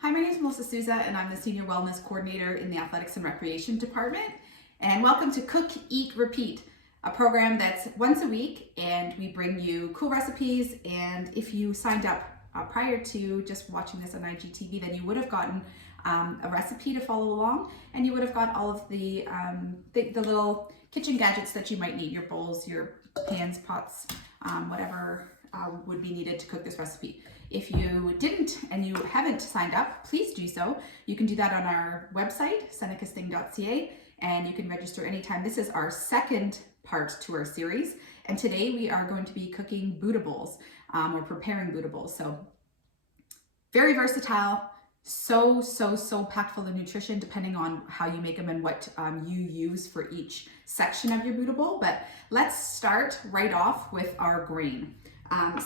Hi, my name is Sousa and I'm the Senior Wellness Coordinator in the Athletics and Recreation Department. And welcome to Cook, Eat, Repeat, a program that's once a week and we bring you cool recipes. And if you signed up prior to just watching this on IGTV, then you would have gotten a recipe to follow along, and you would have got all of the little kitchen gadgets that you might need, your bowls, your pans, pots, whatever would be needed to cook this recipe. If you didn't and you haven't signed up, please do so. You can do that on our website, senecasting.ca, and you can register anytime. This is our second part to our series, and today we are going to be cooking Buddha bowls, or preparing Buddha bowls. So very versatile, so packed full of nutrition depending on how you make them and what you use for each section of your Buddha bowl. But let's start right off with our grain.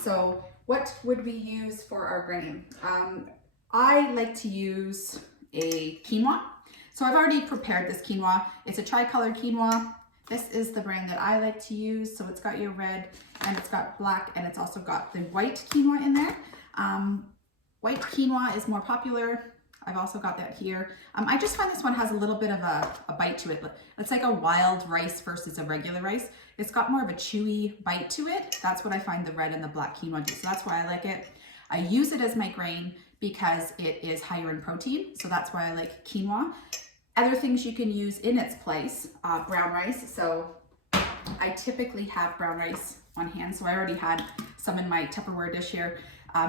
So what would we use for our grain? I like to use a quinoa. So I've already prepared this quinoa. It's a tricolored quinoa. This is the brand that I like to use. So it's got your red and it's got black and it's also got the white quinoa in there. White quinoa is more popular. I've also got that here. I just find this one has a little bit of a bite to it. It's like a wild rice versus a regular rice. It's got more of a chewy bite to it. That's what I find the red and the black quinoa do. So that's why I like it. I use it as my grain because it is higher in protein. So that's why I like quinoa. Other things you can use in its place, brown rice. So I typically have brown rice on hand. So I already had some in my Tupperware dish here.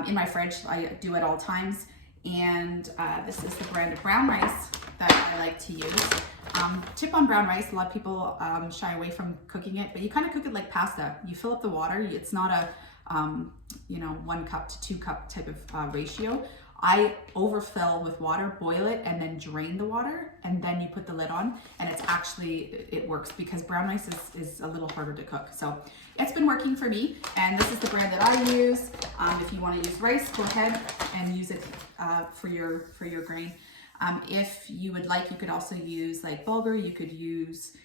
In my fridge, I do at all times. And this is the brand of brown rice that I like to use. Tip on brown rice, a lot of people shy away from cooking it, but you kind of cook it like pasta. You fill up the water. It's not a 1 cup to 2 cup type of ratio. I overfill with water, boil it, and then drain the water, and then you put the lid on, and it works because brown rice is a little harder to cook. So it's been working for me, and this is the brand that I use. If you want to use rice, go ahead and use it for your grain. If you would like, you could also use like bulgur. You could use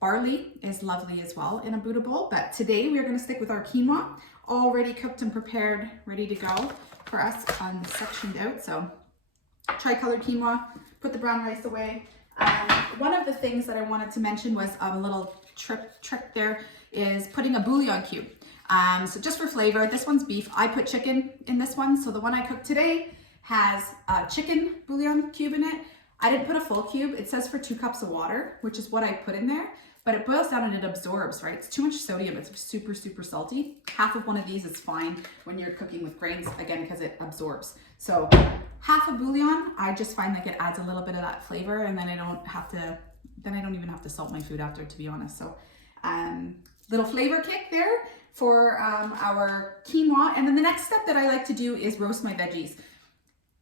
barley is lovely as well in a Buddha bowl. But today we are going to stick with our quinoa, already cooked and prepared, ready to go for us, sectioned out. So tricolored quinoa, put the brown rice away. One of the things that I wanted to mention was a little trick there is putting a bouillon cube. So just for flavor, this one's beef. I put chicken in this one. So the one I cooked today has a chicken bouillon cube in it. I didn't put a full cube. It says for 2 cups of water, which is what I put in there, but it boils down and it absorbs, right? It's too much sodium. It's super salty. Half of one of these is fine when you're cooking with grains, again, because it absorbs. So half a bouillon, I just find like it adds a little bit of that flavor, and then I don't even have to salt my food after, to be honest. So little flavor kick there for our quinoa. And then the next step that I like to do is roast my veggies.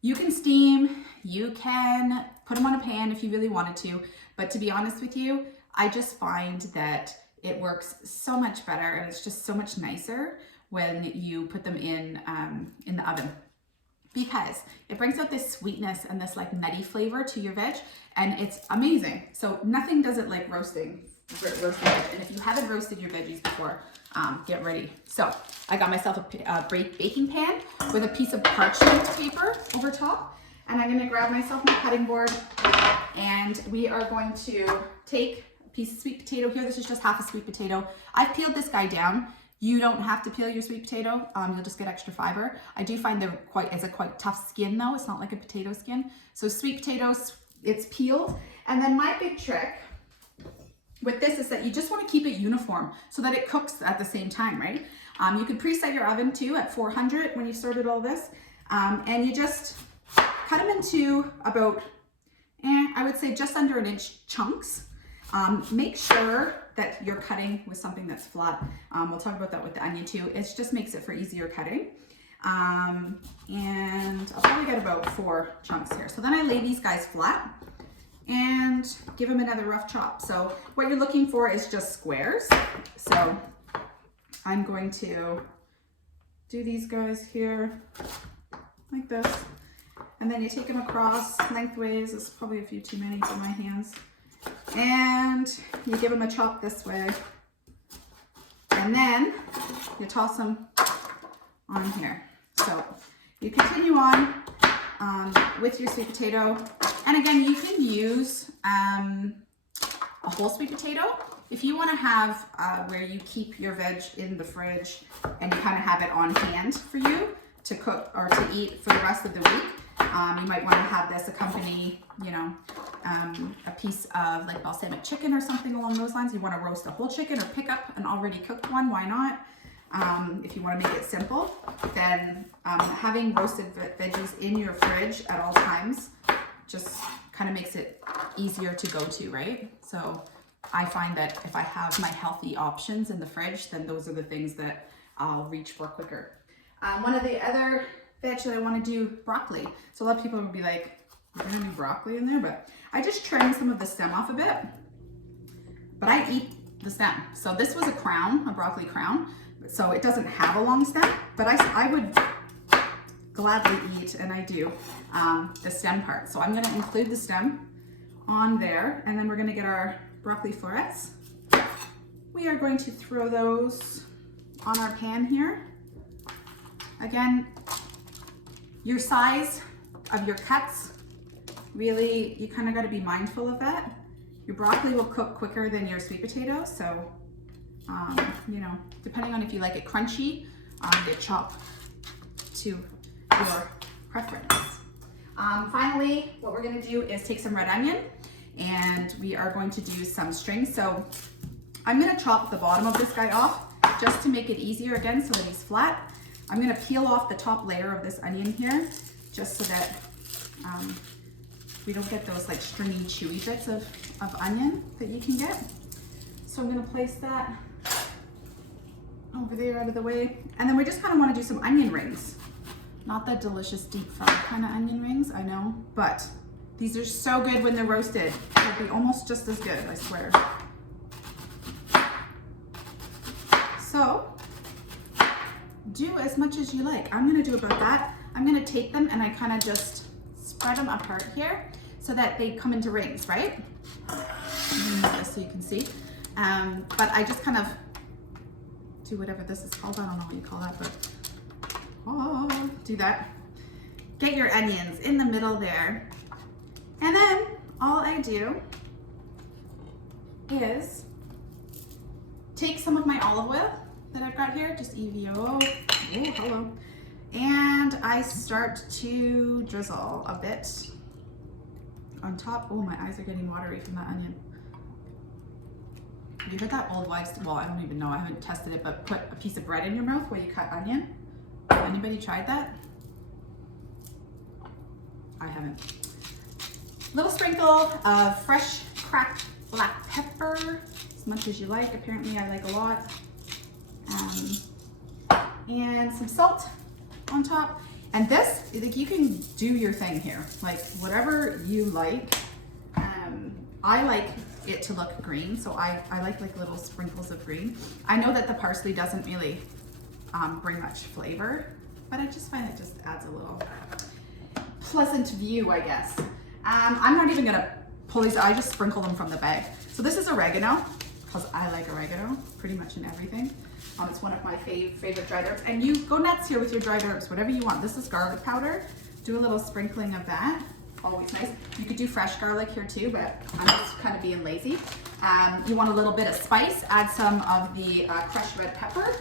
You can steam, you can put them on a pan if you really wanted to, but to be honest with you, I just find that it works so much better and it's just so much nicer when you put them in the oven, because it brings out this sweetness and this like nutty flavor to your veg, and it's amazing. So nothing does it like roasting veg. And if you haven't roasted your veggies before, get ready. So I got myself a baking pan with a piece of parchment paper over top, and I'm gonna grab myself my cutting board, and we are going to take a piece of sweet potato here. This is just half a sweet potato. I've peeled this guy down. You don't have to peel your sweet potato. You'll just get extra fiber. I do find they're quite tough skin though. It's not like a potato skin. So sweet potatoes, it's peeled. And then my big trick with this is that you just want to keep it uniform so that it cooks at the same time, right? You can preset your oven too at 400 when you started all this. And you just cut them into about, I would say just under 1 inch chunks. Make sure that you're cutting with something that's flat. We'll talk about that with the onion too. It just makes it for easier cutting. And I'll probably get about 4 chunks here. So then I lay these guys flat and give them another rough chop. So what you're looking for is just squares. So I'm going to do these guys here like this. And then you take them across lengthways. It's probably a few too many for my hands. And you give them a chop this way. And then you toss them on here. So you continue on with your sweet potato. And again, you can use a whole sweet potato. If you want to have where you keep your veg in the fridge and you kind of have it on hand for you to cook or to eat for the rest of the week, you might want to have this accompany, you know, a piece of like balsamic chicken or something along those lines. You want to roast a whole chicken or pick up an already cooked one, why not? If you want to make it simple, then having roasted veggies in your fridge at all times just kind of makes it easier to go to, right? So I find that if I have my healthy options in the fridge, then those are the things that I'll reach for quicker. One of the other veg that I want to do, broccoli. So a lot of people would be like, you're gonna do broccoli in there? But I just trim some of the stem off a bit, but I eat the stem. So this was a crown, a broccoli crown. So it doesn't have a long stem, but I would gladly eat, and I do, the stem part. So I'm gonna include the stem on there, and then we're gonna get our broccoli florets. We are going to throw those on our pan here. Again, your size of your cuts, really, you kind of got to be mindful of that. Your broccoli will cook quicker than your sweet potato, so you know, depending on if you like it crunchy, you chop to your preference. Finally, what we're going to do is take some red onion, and we are going to do some strings. So I'm going to chop the bottom of this guy off just to make it easier again, so that he's flat. I'm going to peel off the top layer of this onion here, just so that we don't get those like stringy, chewy bits of onion that you can get. So I'm going to place that over there out of the way. And then we just kind of want to do some onion rings. Not the delicious deep fried kind of onion rings, I know, but these are so good when they're roasted. They'll be almost just as good, I swear. So do as much as you like. I'm going to do about that. I'm going to take them and I kind of just spread them apart here so that they come into rings, right? Just so you can see. But I just kind of do whatever this is called. I don't know what you call that, but do that. Get your onions in the middle there. And then all I do is take some of my olive oil that I've got here, just EVO, oh, hello. And I start to drizzle a bit on top. Oh, my eyes are getting watery from that onion. You heard that old wives, well, I don't even know, I haven't tested it, but put a piece of bread in your mouth while you cut onion. Anybody tried that? I haven't. Little sprinkle of fresh cracked black pepper, as much as you like. Apparently I like a lot. And some salt on top. And this, like, you can do your thing here, like whatever you like. I like it to look green, so I like little sprinkles of green. I know that the parsley doesn't really bring much flavor, but I just find it just adds a little pleasant view, I guess. I'm not even gonna pull these, I just sprinkle them from the bag. So this is oregano, because I like oregano pretty much in everything. It's one of my favorite dried herbs. And you go nuts here with your dried herbs, whatever you want. This is garlic powder. Do a little sprinkling of that. Always nice. You could do fresh garlic here too, but I'm just kind of being lazy. You want a little bit of spice, add some of the crushed red pepper.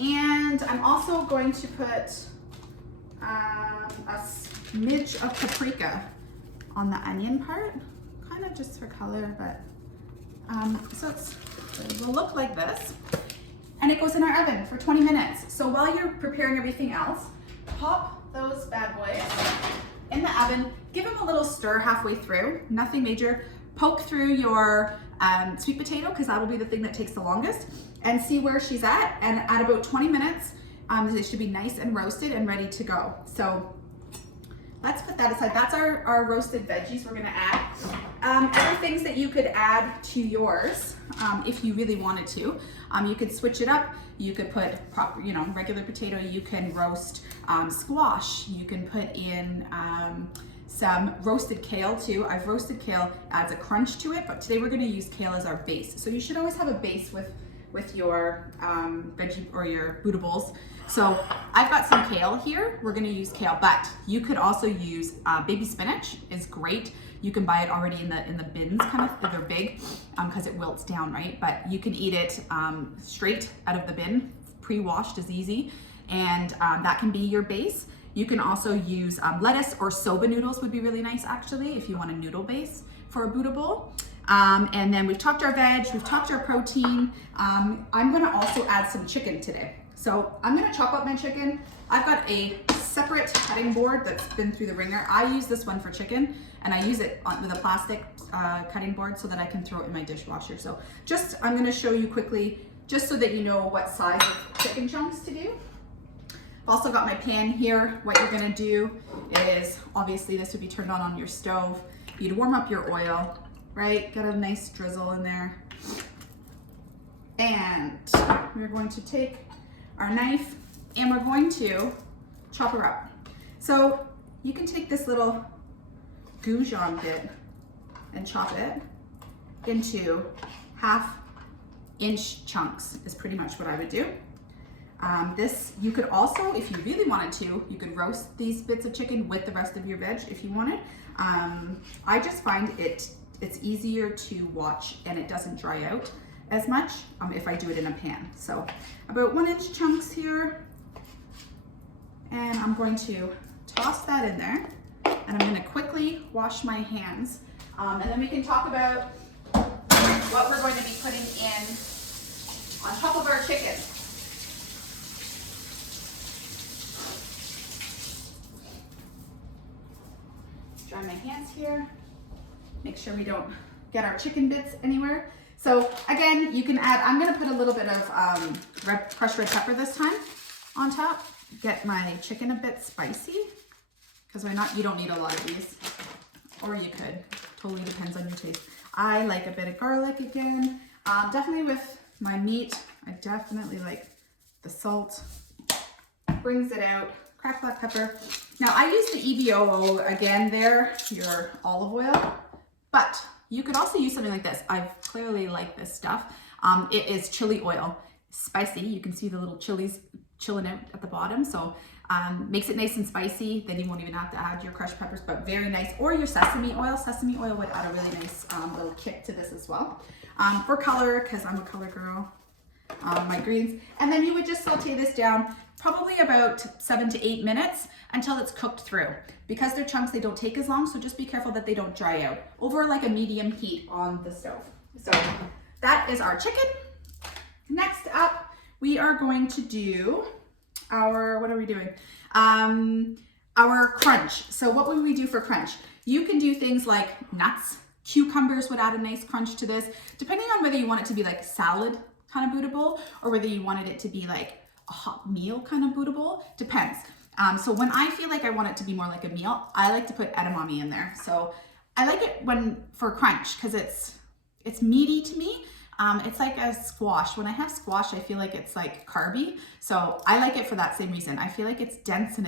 And I'm also going to put a smidge of paprika on the onion part, kind of just for color, but so it will look like this. And it goes in our oven for 20 minutes. So while you're preparing everything else, pop those bad boys in the oven, give them a little stir halfway through, nothing major. Poke through your sweet potato, because that will be the thing that takes the longest, and see where she's at. And at about 20 minutes, they should be nice and roasted and ready to go. So let's put that aside. That's our roasted veggies we're gonna add. Other things that you could add to yours, if you really wanted to, you could switch it up. You could put proper, regular potato. You can roast squash. You can put in some roasted kale too. I've roasted kale, adds a crunch to it, but today we're gonna use kale as our base. So you should always have a base with your veggie or your Buddha bowls. So I've got some kale here. We're gonna use kale, but you could also use baby spinach is great. You can buy it already in the bins, kind of, they're big, because it wilts down, right? But you can eat it straight out of the bin, pre-washed is easy, and that can be your base. You can also use lettuce or soba noodles would be really nice actually, if you want a noodle base for a Buddha bowl. And then we've talked our veg, we've talked our protein. I'm gonna also add some chicken today. So I'm gonna chop up my chicken. I've got a separate cutting board that's been through the ringer. I use this one for chicken, and I use it with a plastic cutting board so that I can throw it in my dishwasher. So I'm gonna show you quickly, just so that you know what size of chicken chunks to do. I've also got my pan here. What you're gonna do is, obviously this would be turned on your stove. You'd warm up your oil, right? Get a nice drizzle in there. And we're going to take our knife and we're going to chop her up. So you can take this little goujon bit and chop it into 1/2-inch chunks is pretty much what I would do. This, you could also, if you really wanted to, you could roast these bits of chicken with the rest of your veg if you wanted. I just find it's easier to watch and it doesn't dry out as much if I do it in a pan. So about 1-inch chunks here, and I'm going to toss that in there, and I'm going to quickly wash my hands, and then we can talk about what we're going to be putting in on top of our chicken. Dry my hands here, make sure we don't get our chicken bits anywhere. So again, you can add, I'm gonna put a little bit of crushed red pepper this time on top. Get my chicken a bit spicy, because you don't need a lot of these, or you could, totally depends on your taste. I like a bit of garlic again. Definitely with my meat, I definitely like the salt, brings it out. Cracked black pepper. Now I use the EVOO again there, your olive oil, but you could also use something like this. I clearly like this stuff. It is chili oil, spicy. You can see the little chilies chilling out at the bottom. So makes it nice and spicy. Then you won't even have to add your crushed peppers, but very nice. Or your sesame oil. Sesame oil would add a really nice little kick to this as well. For color, because I'm a color girl, my greens. And then you would just saute this down probably about 7 to 8 minutes until it's cooked through. Because they're chunks, they don't take as long, so just be careful that they don't dry out over like a medium heat on the stove. So that is our chicken. Next up, we are going to do our, what are we doing? Our crunch. So what would we do for crunch? You can do things like nuts. Cucumbers would add a nice crunch to this, depending on whether you want it to be like salad kind of Buddha bowl, or whether you wanted it to be like a hot meal kind of Buddha bowl, depends. So when I feel like I want it to be more like a meal, I like to put edamame in there. So I like it for crunch, because it's meaty to me. It's like a squash. When I have squash, I feel like it's like carby. So I like it for that same reason. I feel like it's dense and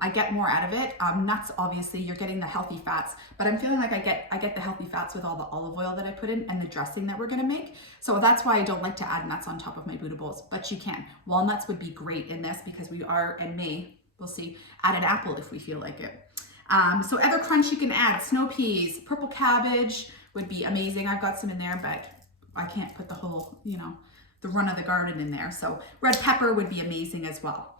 I get more out of it. Nuts, obviously, you're getting the healthy fats, but I'm feeling like I get the healthy fats with all the olive oil that I put in and the dressing that we're gonna make. So that's why I don't like to add nuts on top of my Buddha bowls, but you can. Walnuts would be great in this, because we are, and we'll see, add an apple if we feel like it. So other crunch you can add, snow peas, purple cabbage would be amazing. I've got some in there, but I can't put the whole, the run of the garden in there. So red pepper would be amazing as well.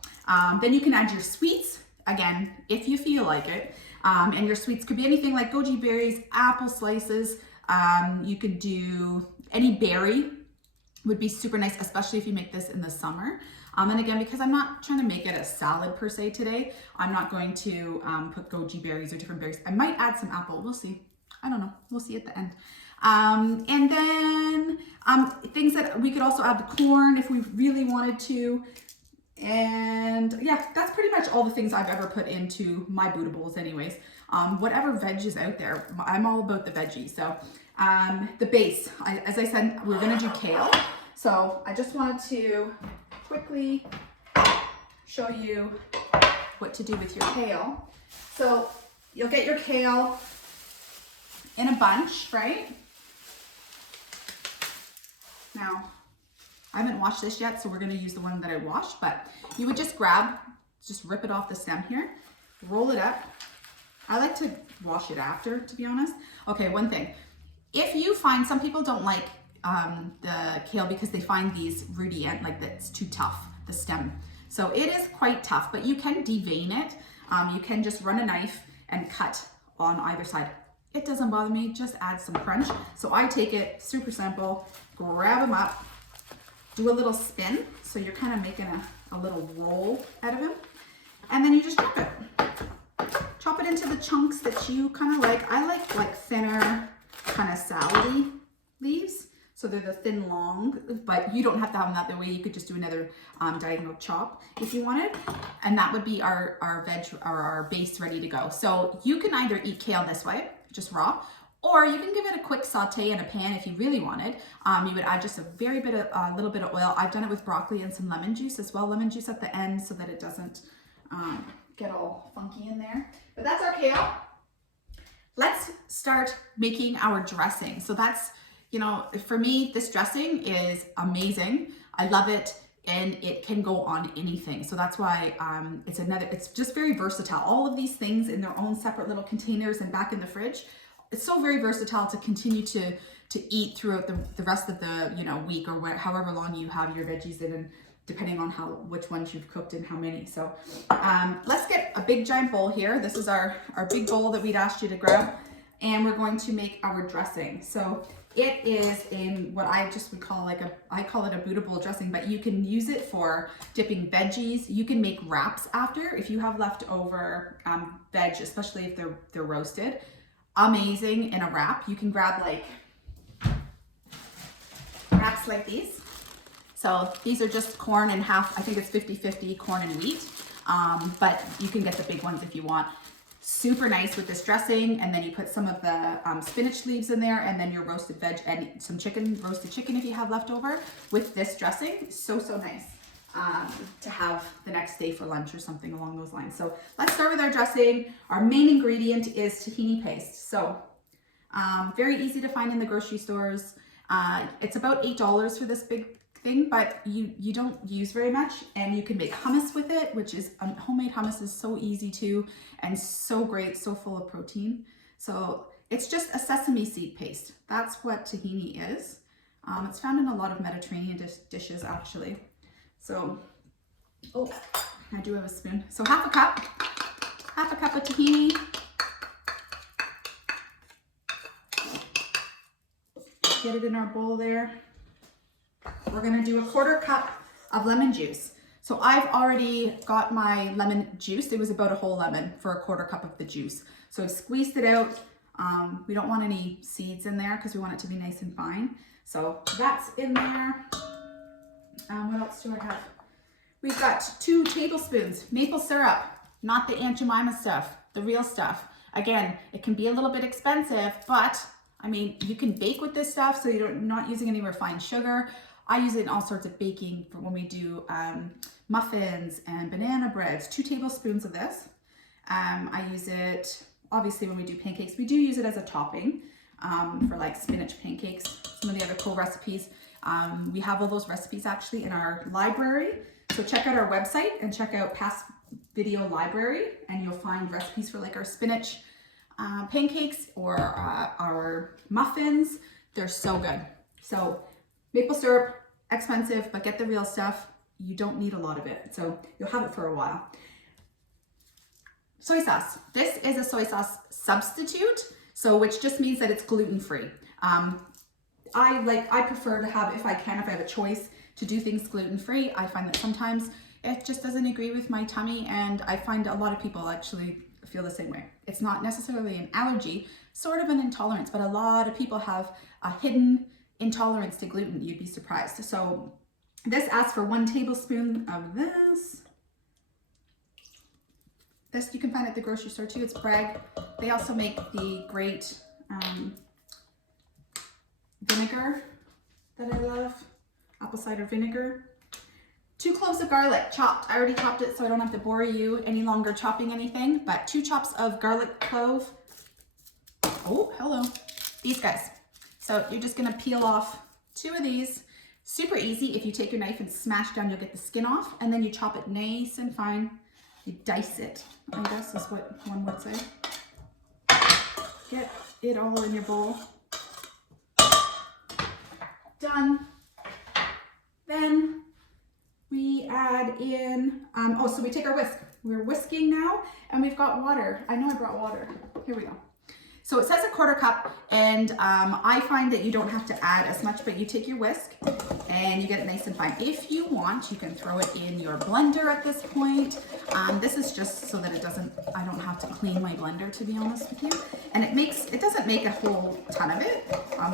Then you can add your sweets, again, if you feel like it. And your sweets could be anything like goji berries, apple slices. You could do any berry would be super nice, especially if you make this in the summer. And again, because I'm not trying to make it a salad per se today, I'm not going to put goji berries or different berries. I might add some apple, we'll see. I don't know, we'll see at the end. And then things that we could also add the corn if we really wanted to. And yeah, that's pretty much all the things I've ever put into my Buddha bowls anyways. Whatever veg is out there, I'm all about the veggies. So the base, as I said, we're gonna do kale. So I just wanted to quickly show you what to do with your kale. So you'll get your kale in a bunch, right? Now, I haven't washed this yet, so we're gonna use the one that I washed, but you would just rip it off the stem here, roll it up. I like to wash it after, to be honest. Okay, one thing. If you find, some people don't like the kale because they find these rooty end, like that's too tough, the stem. So it is quite tough, but you can devein it. You can just run a knife and cut on either side. It doesn't bother me, just add some crunch. So I take it, super simple, grab them up, do a little spin. So you're kind of making a little roll out of them. And then you just chop it. Chop it into the chunks that you kind of like. I like thinner, kind of salady leaves. So they're the thin long, but you don't have to have them that way. You could just do another diagonal chop if you wanted. And that would be our base ready to go. So you can either eat kale this way, just raw, or you can give it a quick saute in a pan if you really wanted. You would add just a little bit of oil. I've done it with broccoli and some lemon juice as well. Lemon juice at the end so that it doesn't get all funky in there. But that's our kale. Let's start making our dressing. So that's, you know, for me, this dressing is amazing. I love it, and it can go on anything. So that's why it's just very versatile. All of these things in their own separate little containers and back in the fridge. It's so very versatile to continue to eat throughout the rest of the, you know, week, or however long you have your veggies in, and depending on which ones you've cooked and how many. So let's get a big giant bowl here. This is our big bowl that we'd asked you to grab, and we're going to make our dressing. So it is in what I just would call I call it a bootable dressing, but you can use it for dipping veggies. You can make wraps after if you have leftover veg, especially if they're roasted. Amazing in a wrap. You can grab like wraps like these. So these are just corn and half, I think it's 50-50 corn and wheat, but you can get the big ones if you want. Super nice with this dressing, and then you put some of the spinach leaves in there, and then your roasted veg and some roasted chicken if you have leftover with this dressing. So nice to have the next day for lunch or something along those lines. So let's start with our dressing. Our main ingredient is tahini paste. So very easy to find in the grocery stores. It's about $8 for this big thing, but you don't use very much, and you can make hummus with it, which is homemade hummus is so easy too, and so great, so full of protein. So it's just a sesame seed paste. That's what tahini is. It's found in a lot of Mediterranean dishes actually. So, oh, I do have a spoon. So half a cup of tahini. Get it in our bowl there. We're gonna do a 1/4 cup of lemon juice. So I've already got my lemon juice. It was about a whole lemon for a 1/4 cup of the juice. So I've squeezed it out. We don't want any seeds in there because we want it to be nice and fine. So that's in there. What else do I have? We've got 2 tablespoons maple syrup, not the Aunt Jemima stuff, the real stuff. Again, it can be a little bit expensive, but I mean, you can bake with this stuff, so you're not using any refined sugar. I use it in all sorts of baking for when we do muffins and banana breads. 2 tablespoons of this. I use it, obviously, when we do pancakes. We do use it as a topping for like spinach pancakes, some of the other cool recipes. We have all those recipes actually in our library. So check out our website and check out past video library, and you'll find recipes for like our spinach pancakes or our muffins. They're so good. So maple syrup, expensive, but get the real stuff. You don't need a lot of it, so you'll have it for a while. Soy sauce. This is a soy sauce substitute, so which just means that it's gluten-free. I prefer to have, if I have a choice to do things gluten-free. I find that sometimes it just doesn't agree with my tummy, and I find a lot of people actually feel the same way. It's not necessarily an allergy, sort of an intolerance, but a lot of people have a hidden intolerance to gluten. You'd be surprised. So this asks for 1 tablespoon of this. This you can find at the grocery store too. It's Bragg. They also make the great vinegar that I love, apple cider vinegar. 2 cloves of garlic, chopped. I already chopped it, so I don't have to bore you any longer chopping anything, but 2 chops of garlic clove. Oh, hello. These guys. So you're just gonna peel off 2 of these, Super easy. If you take your knife and smash down, you'll get the skin off, and then you chop it nice and fine. You dice it, I guess is what one would say. Get it all in your bowl. Done. Then we add in, so we take our whisk. We're whisking now, and we've got water. I know I brought water. Here we go. So it says a 1/4 cup, and I find that you don't have to add as much, but you take your whisk and you get it nice and fine. If you want, you can throw it in your blender at this point. This is just so that I don't have to clean my blender, to be honest with you. And it doesn't make a whole ton of it,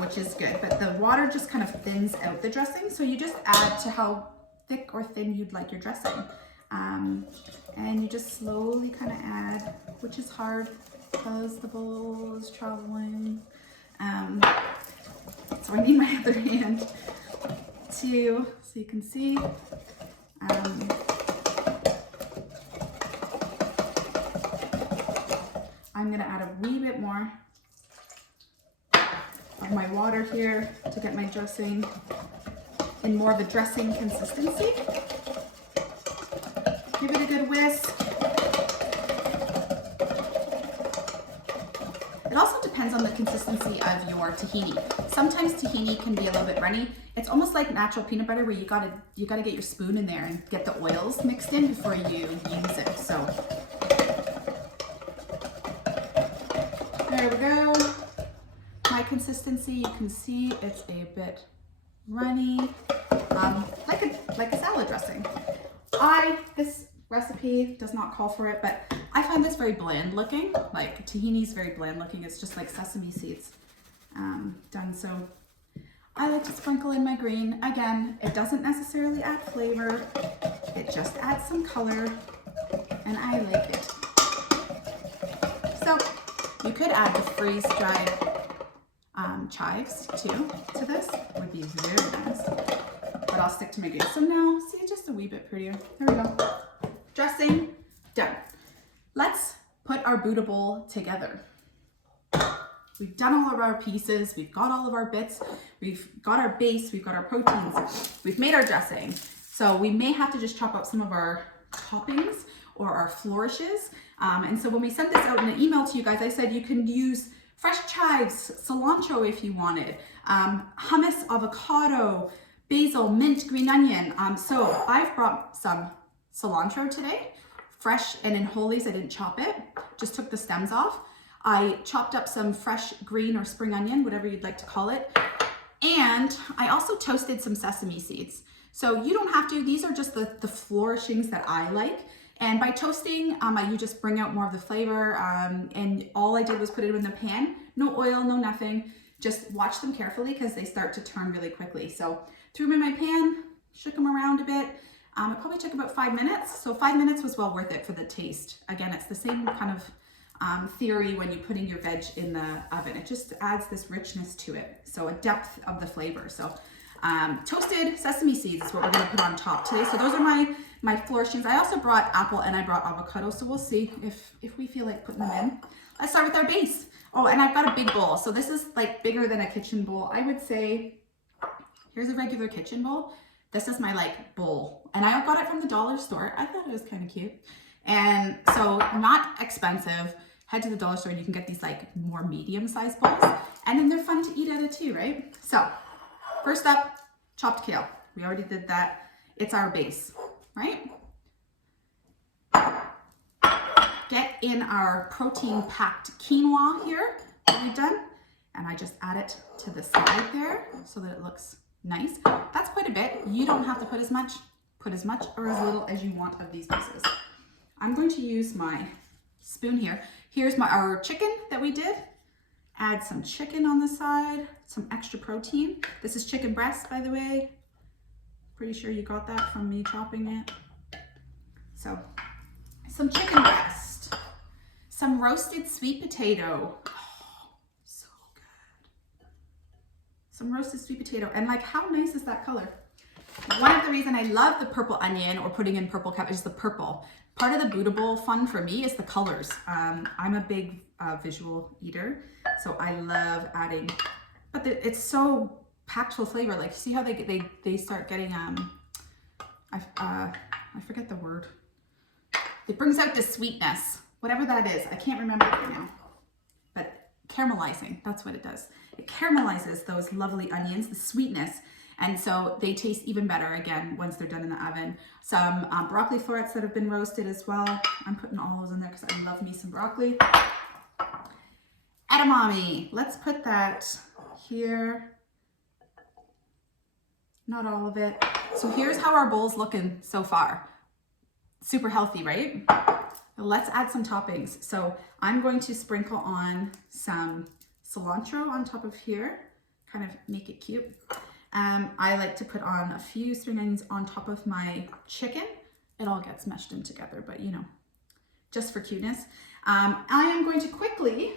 which is good, but the water just kind of thins out the dressing. So you just add to how thick or thin you'd like your dressing. And you just slowly kind of add, which is hard because the bowl is traveling. So I need my other hand too, so you can see. I'm gonna add a wee bit more of my water here to get my dressing in more of a dressing consistency. Give it a good whisk. It also depends on the consistency of your tahini. Sometimes tahini can be a little bit runny. It's almost like natural peanut butter where you gotta get your spoon in there and get the oils mixed in before you use it. So there we go. My consistency, you can see it's a bit runny, like a salad dressing. This recipe does not call for it, but I find this very bland looking. Like tahini is very bland looking. It's just like sesame seeds done. So I like to sprinkle in my green. Again, it doesn't necessarily add flavor. It just adds some color, and I like it. So you could add the freeze-dried chives too to this. Would be very nice. But I'll stick to my green. So now, see, just a wee bit prettier. There we go. Dressing done. Let's put our Buddha bowl together. We've done all of our pieces. We've got all of our bits. We've got our base. We've got our proteins. We've made our dressing. So we may have to just chop up some of our toppings or our flourishes. And so when we sent this out in an email to you guys, I said you can use fresh chives, cilantro if you wanted, hummus, avocado, basil, mint, green onion. So I've brought some cilantro today, fresh and in wholies. I didn't chop it, just took the stems off. I chopped up some fresh green or spring onion, whatever you'd like to call it. And I also toasted some sesame seeds. So you don't have to, these are just the flourishings that I like. And by toasting, you just bring out more of the flavor. And all I did was put it in the pan, no oil, no nothing. Just watch them carefully because they start to turn really quickly. So threw them in my pan, shook them around a bit. It probably took about 5 minutes. So 5 minutes was well worth it for the taste. Again, it's the same kind of theory when you're putting your veg in the oven. It just adds this richness to it. So a depth of the flavor. So toasted sesame seeds is what we're gonna put on top today. So those are my flourishings. I also brought apple and I brought avocado. So we'll see if we feel like putting them in. Let's start with our base. Oh, and I've got a big bowl. So this is like bigger than a kitchen bowl. I would say, here's a regular kitchen bowl. This is my like bowl. And I got it from the dollar store. I thought it was kind of cute. And so not expensive. Head to the dollar store and you can get these like more medium-sized bowls. And then they're fun to eat out of too, right? So first up, chopped kale. We already did that. It's our base, right? Get in our protein-packed quinoa here that we've done. And I just add it to the side there so that it looks nice. That's quite a bit. You don't have to put as much. Put as much or as little as you want of these pieces. I'm going to use my spoon here. Here's our chicken that we did. Add some chicken on the side, some extra protein. This is chicken breast, by the way. Pretty sure you got that from me chopping it. So, some chicken breast. Some roasted sweet potato. Oh, so good. Some roasted sweet potato. And like, how nice is that color? One of the reasons I love the purple onion or putting in purple cabbage is the purple. Part of the Buddha bowl fun for me is the colors. I'm a big visual eater, so I love adding, but it's so packed full flavor. Like, see how they start getting, I forget the word. It brings out the sweetness, whatever that is. I can't remember right now, but caramelizing, that's what it does. It caramelizes those lovely onions, the sweetness. And so they taste even better, again, once they're done in the oven. Some broccoli florets that have been roasted as well. I'm putting all those in there because I love me some broccoli. Edamame, let's put that here. Not all of it. So here's how our bowl's looking so far. Super healthy, right? Let's add some toppings. So I'm going to sprinkle on some cilantro on top of here, kind of make it cute. I like to put on a few spring onions on top of my chicken. It all gets meshed in together, but you know, just for cuteness. I am going to quickly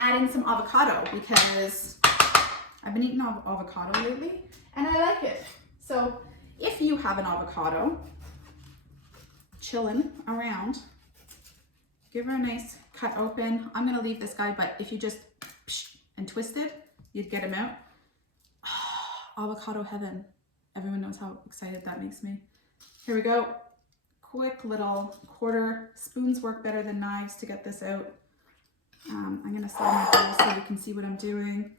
add in some avocado because I've been eating avocado lately and I like it. So if you have an avocado chilling around, give her a nice cut open. I'm gonna leave this guy, but if you just and twist it, you'd get him out. Avocado heaven. Everyone knows how excited that makes me. Here we go. Quick little quarter. Spoons work better than knives to get this out. I'm gonna slide my bowl so you can see what I'm doing.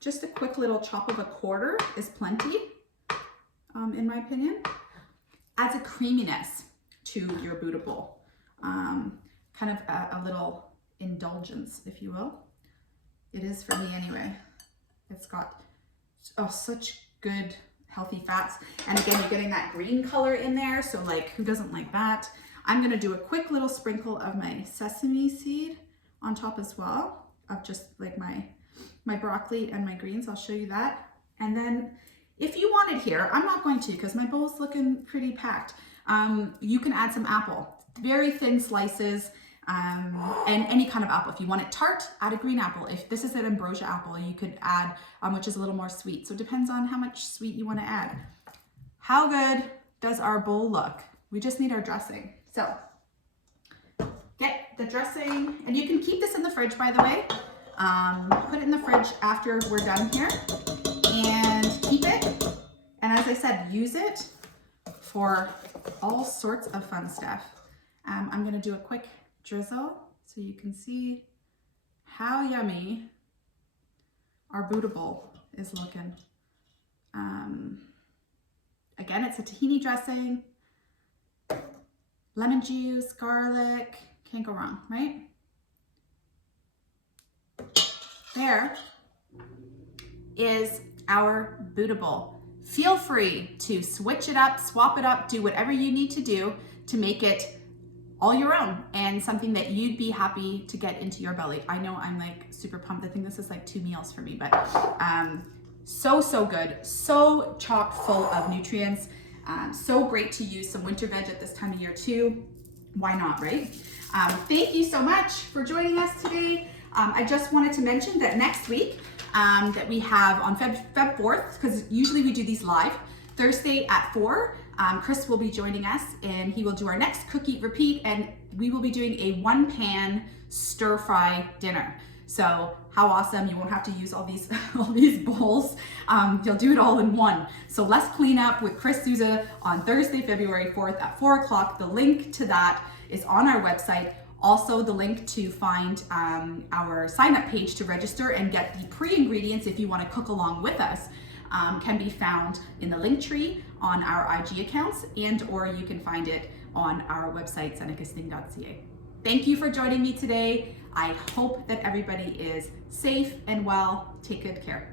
Just a quick little chop of a quarter is plenty, in my opinion. Adds a creaminess to your Buddha bowl. Kind of a little indulgence, if you will. It is for me anyway. It's got such good healthy fats, and again, you're getting that green color in there, so like, who doesn't like that? I'm gonna do a quick little sprinkle of my sesame seed on top as well, of just like my broccoli and my greens. I'll show you that. And then if you wanted here, I'm not going to because my bowl's looking pretty packed. You can add some apple, very thin slices, and any kind of apple. If you want it tart, add a green apple. If this is an ambrosia apple, you could add, which is a little more sweet. So it depends on how much sweet you want to add. How good does our bowl look? We just need our dressing. So get the dressing, and you can keep this in the fridge, by the way. Put it in the fridge after we're done here and keep it. And as I said, use it for all sorts of fun stuff. I'm gonna do a quick drizzle so you can see how yummy our Buddha bowl is looking. Again, it's a tahini dressing, lemon juice, garlic, can't go wrong, right? There is our Buddha bowl. Feel free to switch it up, swap it up, do whatever you need to do to make it all your own and something that you'd be happy to get into your belly. I know I'm like super pumped. I think this is like 2 meals for me, but so good, so chock full of nutrients. So great to use some winter veg at this time of year too. Why not, right? Thank you so much for joining us today. I just wanted to mention that next week that we have on Feb 4th, because usually we do these live, Thursday at 4, Chris will be joining us and he will do our next cook, eat, repeat, and we will be doing a 1-pan stir fry dinner. So how awesome, you won't have to use all these bowls. You'll do it all in one. So let's clean up with Chris Sousa on Thursday, February 4th at 4 o'clock. The link to that is on our website. Also, the link to find our sign-up page to register and get the pre-ingredients if you want to cook along with us can be found in the link tree on our IG accounts, and or you can find it on our website, senecasting.ca. Thank you for joining me today. I hope that everybody is safe and well. Take good care.